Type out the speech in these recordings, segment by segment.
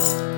তুমি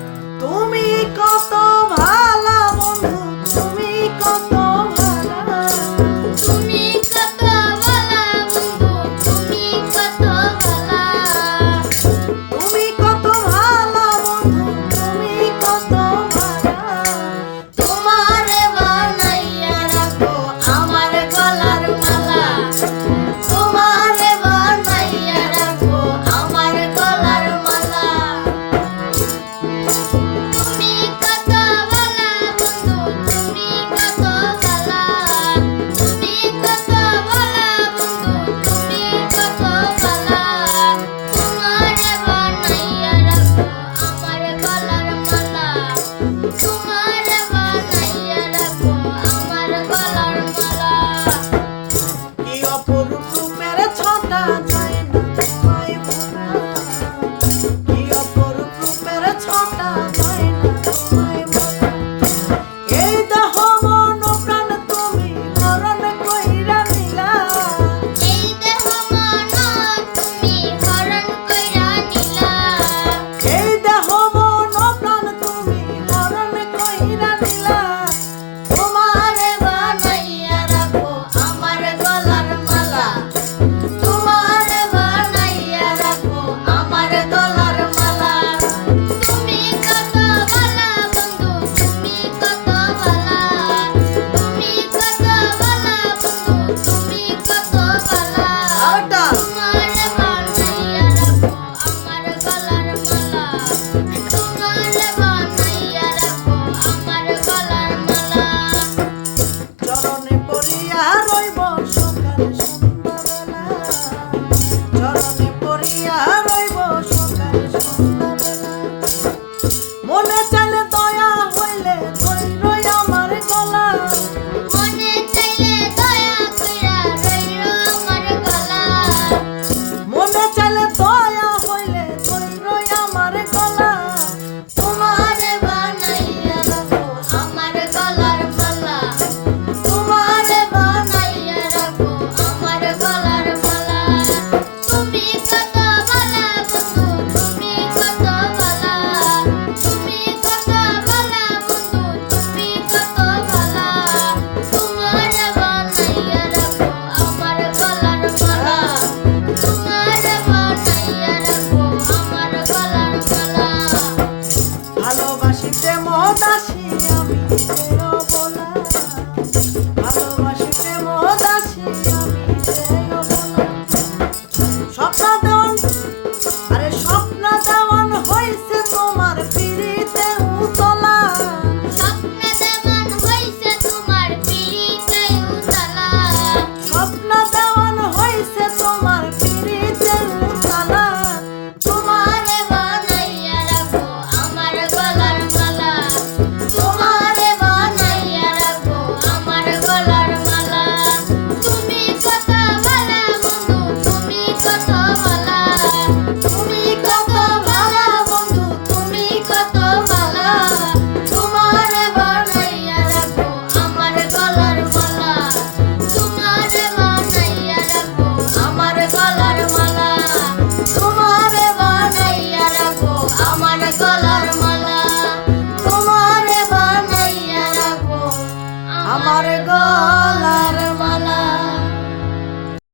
চরণে